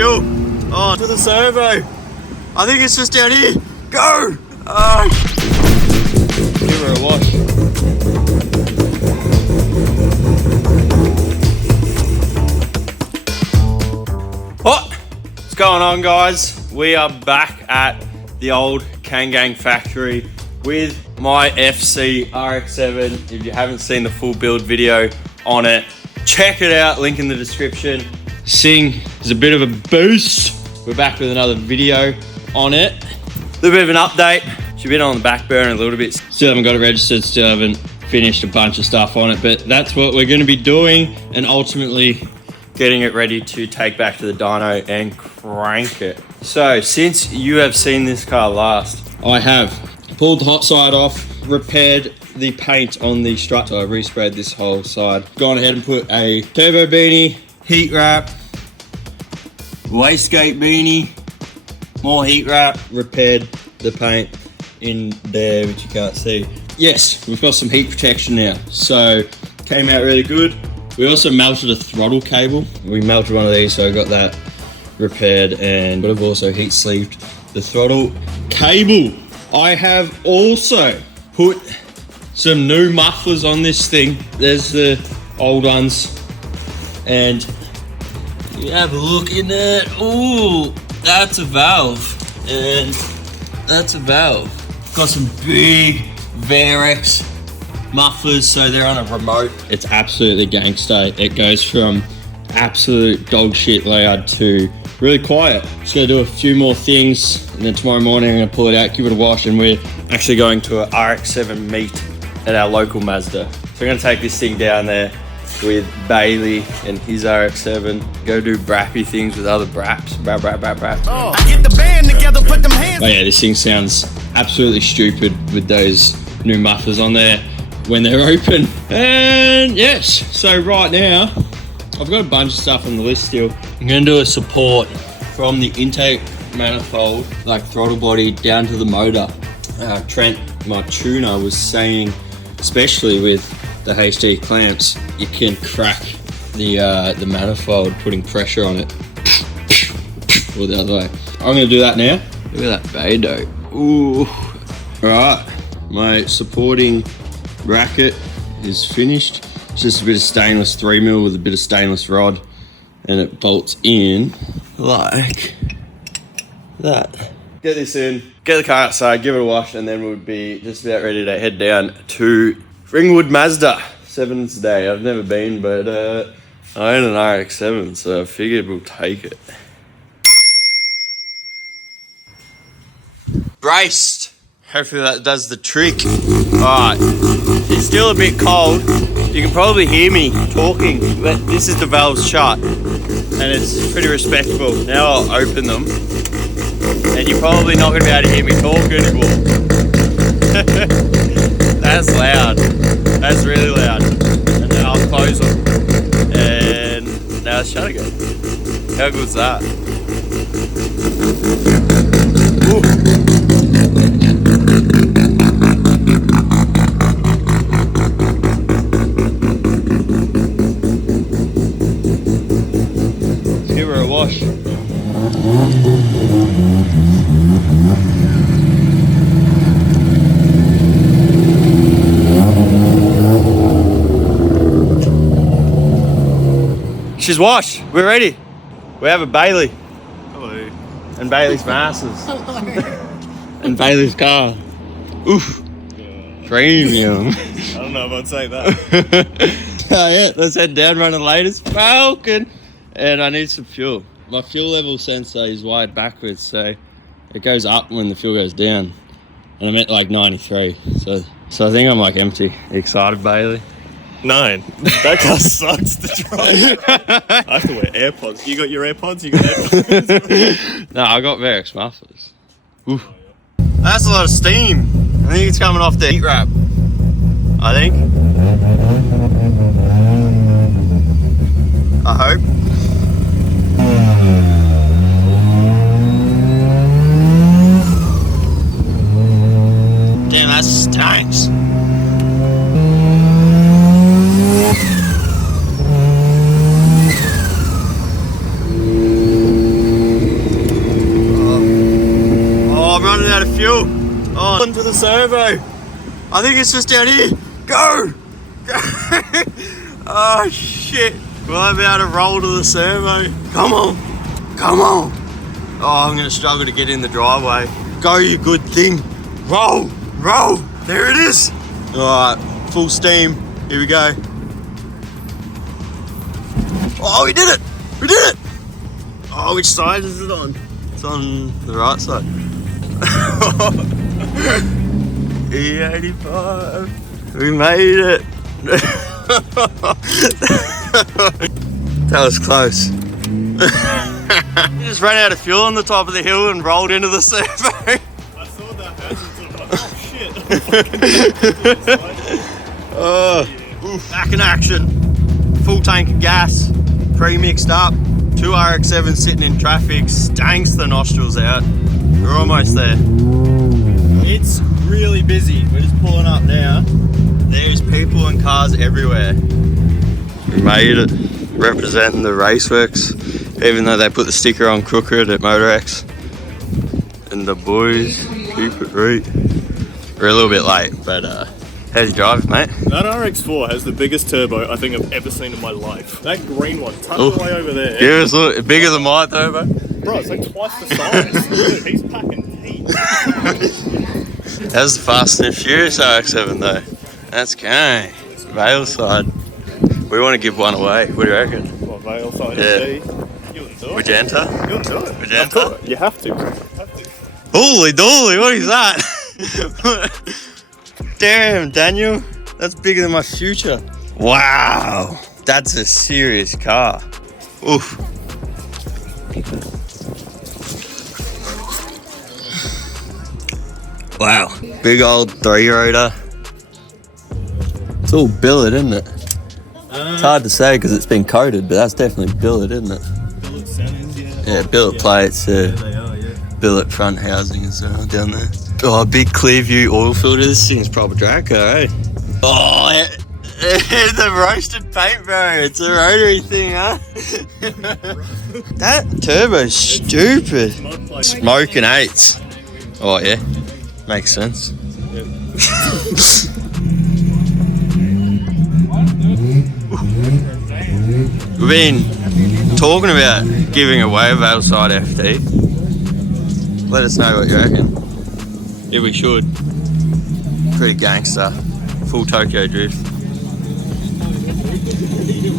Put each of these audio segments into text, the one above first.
fuel. Oh, to the servo. I think it's just down here. Go! Give her a wash. What's going on, guys? We are back at the old Kangang factory with my FC Rx7. If you haven't seen the full build video on it, check it out, link in the description. Sing is a bit of a boost. We're back with another video on it. A little bit of an update. She's been on the back burner a little bit. Still haven't got it registered, still haven't finished a bunch of stuff on it, but that's what we're gonna be doing and ultimately getting it ready to take back to the dyno and crank it. So since you have seen this car last, I have pulled the hot side off, repaired the paint on the strut. So I resprayed this whole side. Gone ahead and put a turbo beanie, heat wrap, wastegate beanie, more heat wrap, repaired the paint in there, which you can't see. Yes, we've got some heat protection now. So came out really good. We also melted a throttle cable. We melted one of these, so I got that repaired, and I've also heat sleeved the throttle cable. I have also put some new mufflers on this thing. There's the old ones, and you have a look in there. Ooh, that's a valve, and that's a valve. Got some big Rx mufflers, so they're on a remote. It's absolutely gangster. It goes from absolute dog shit loud to really quiet. Just gonna do a few more things, and then tomorrow morning I'm gonna pull it out, give it a wash, and we're actually going to a Rx7 meet at our local Mazda. So we're gonna take this thing down there with Bailey and his RX7, go do brappy things with other braps. Brap. Oh. I get the band together, put them hands. Oh yeah, this thing sounds absolutely stupid with those new mufflers on there when they're open. And yes, so right now, I've got a bunch of stuff on the list still. I'm gonna do a support from the intake manifold, like throttle body, down to the motor. Trent, my tuner, was saying, especially with the HD clamps, you can crack the manifold putting pressure on it. Or the other way. I'm gonna do that now. Look at that Beidou. Ooh. Alright, my supporting bracket is finished. It's just a bit of stainless 3mm with a bit of stainless rod, and it bolts in like that. Get this in, get the car outside, give it a wash, and then we'll be just about ready to head down to Ringwood Mazda. 7's day. I've never been, but I own an RX7, so I figured we'll take it. Braced. Hopefully that does the trick. Alright, it's still a bit cold. You can probably hear me talking, but this is the valves shut, and it's pretty respectable. Now I'll open them, and you're probably not going to be able to hear me talk anymore. That's loud. That's really loud. And then I'll close them, and now it's shut again. How good's that? Ooh. Wash. She's washed. We're ready. We have a Bailey. Hello. And Bailey's masses. Hello. And Bailey's car. Oof. Premium. I don't know if I'd say that. Oh yeah, let's head down, run the latest Falcon. And I need some fuel. My fuel level sensor is wired backwards, so it goes up when the fuel goes down. And I'm at like 93, so I think I'm like empty. Are you excited, Bailey? 9. That car sucks to drive. I have to wear AirPods. You got your AirPods? You got AirPods? No, I got Rx mufflers. Oof. That's a lot of steam. I think it's coming off the heat wrap. I think. I hope. Damn, that stinks. fuel. Oh, onto the servo. I think it's just down here. Go! Go! Oh shit. Will I be able to roll to the servo? Come on. Come on. Oh, I'm gonna struggle to get in the driveway. Go, you good thing. Roll! Roll! There it is! Alright, full steam. Here we go. Oh, we did it! We did it! Oh, which side is it on? It's on the right side. E85. We made it. That was close. We just ran out of fuel on the top of the hill and rolled into the servo. I saw that happen. Oh shit. Back in action. Full tank of gas, pre-mixed up. 2 RX7 sitting in traffic, stanks the nostrils out. We're almost there. It's really busy. We're just pulling up now. There's people and cars everywhere. We made it, representing the Raceworks, even though they put the sticker on crooked at MotorX. And the boys keep it Reet. We're a little bit late, but how's you driving, mate? That RX4 has the biggest turbo I think I've ever seen in my life. That green one, tucked away over there. Give us a look, bigger than my turbo. Bro, it's like twice the size. Dude, he's packing heat. That's the Fast and Furious RX7 though. That's going. Vale side. We want to give one away. What do you reckon? What, Vale side? Yeah. You wouldn't do it. Would you enter? You wouldn't do it. Would you enter? You have to. Holy dolly, what is that? Damn, Daniel. That's bigger than my future. Wow. That's a serious car. Oof. Wow. Big old 3-rotor. It's all billet, isn't it? It's hard to say because it's been coated, but that's definitely billet, isn't it? Billet centers, yeah. Yeah, billet plates, Yeah, they are, yeah. billet front housing as well down there. Oh, big Clearview oil filter. This thing's proper Draco, eh? Oh, the roasted paint, bro. It's a rotary thing, huh? That turbo's stupid. Smoking 8s. Oh, yeah. Makes sense. We've been talking about giving away a Valeside FT. Let us know what you reckon. Yeah, we should. Pretty gangster. Full Tokyo drift.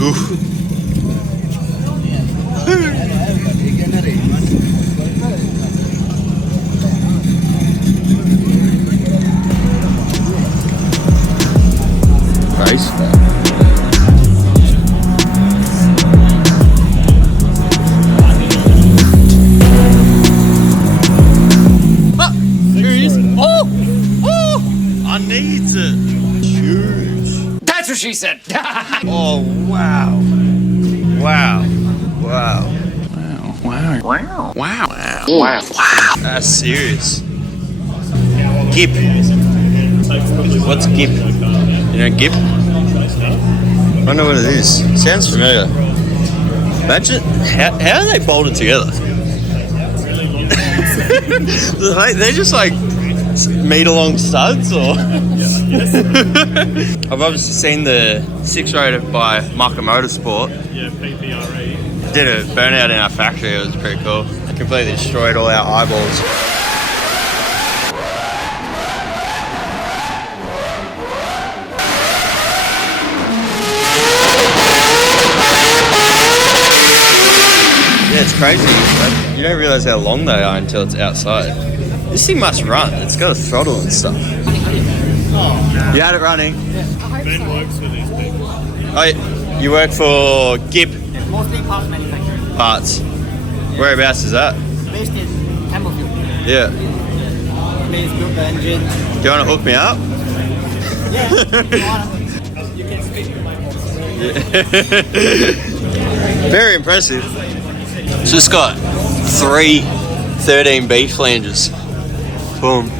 Oof. Race. I need it. Huge. That's what she said. Oh, wow. Wow. Wow. Wow. That's serious. Gip. What's Gip? You know Gip? I don't know what it is. Sounds familiar. Imagine, how are they bolted together? They're just like meter-long studs, or? I've obviously seen the 6-rotor by Maka Motorsport. Yeah, PPRE. Did a burnout in our factory, it was pretty cool. Completely destroyed all our eyeballs. Yeah, it's crazy. You don't realise how long they are until it's outside. This thing must run. It's got a throttle and stuff. You had it running? Ben works for these people. Oh, you work for Gip Mostly parts manufacturing. Parts. Whereabouts is that? Based in Campbellfield. Yeah. Please build the engine. Do you want to hook me up? You can speak to my boss. Very impressive. It's just got 3 13B flanges. Boom.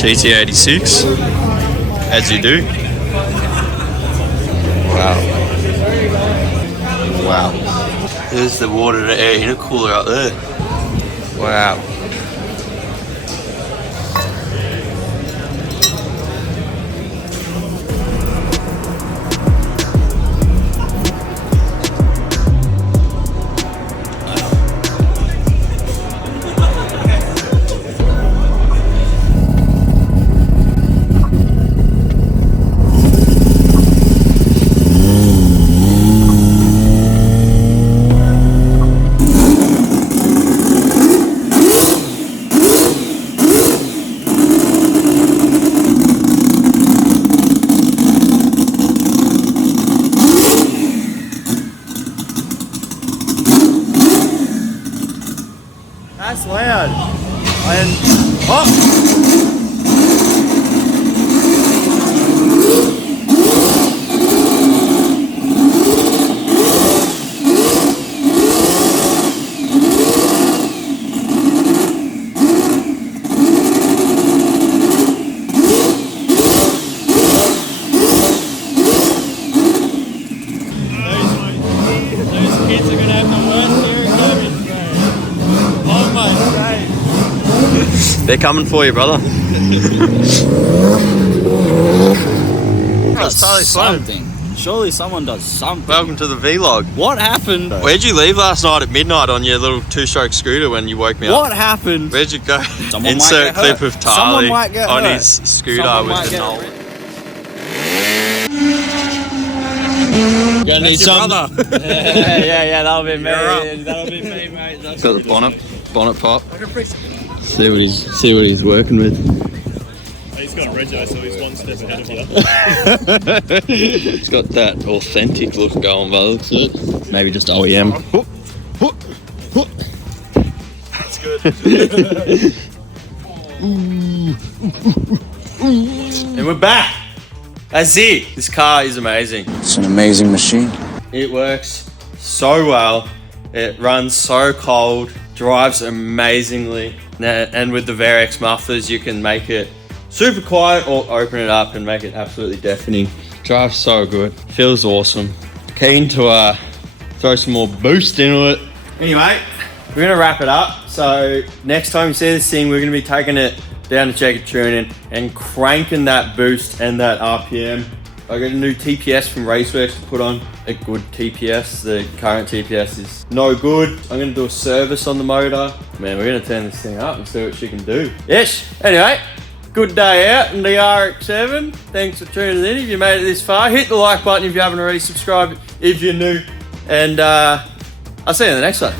GT86, as you do. Wow. Wow. There's the water to air intercooler up there. Wow. That's loud. Oh! Those kids are gonna have the worst pair of garbage, bro. Oh my days. They're coming for you, brother. That's totally something. Surely someone does something. Welcome to the vlog. What happened? Where'd you leave last night at midnight on your little two-stroke scooter when you woke me up? What happened? Where'd you go? Someone Insert might get clip hurt. of Someone Tarly might get on hurt. his scooter Someone with might the get knoll. hurt. Gonna need some. yeah, that'll be me. You're That'll be me, mate. That's Got the bonnet pop. See what he's working with. He's got Rego, so he's one step ahead of you. It's got that authentic look going by the looks of it. Maybe just OEM. That's good. And we're back. That's it. This car is amazing. It's an amazing machine. It works so well. It runs so cold, drives amazingly. And with the VRX mufflers, you can make it super quiet or open it up and make it absolutely deafening. Drives so good. Feels awesome. Keen to throw some more boost into it. Anyway, we're gonna wrap it up. So next time you see this thing, we're gonna be taking it down to check it tuning and cranking that boost and that RPM. I got a new TPS from Raceworks to put on. A good TPS. The current TPS is no good. I'm gonna do a service on the motor. Man, we're gonna turn this thing up and see what she can do. Yes, anyway, good day out in the RX7. Thanks for tuning in. If you made it this far, hit the like button if you haven't already, subscribe if you're new. And I'll see you in the next one.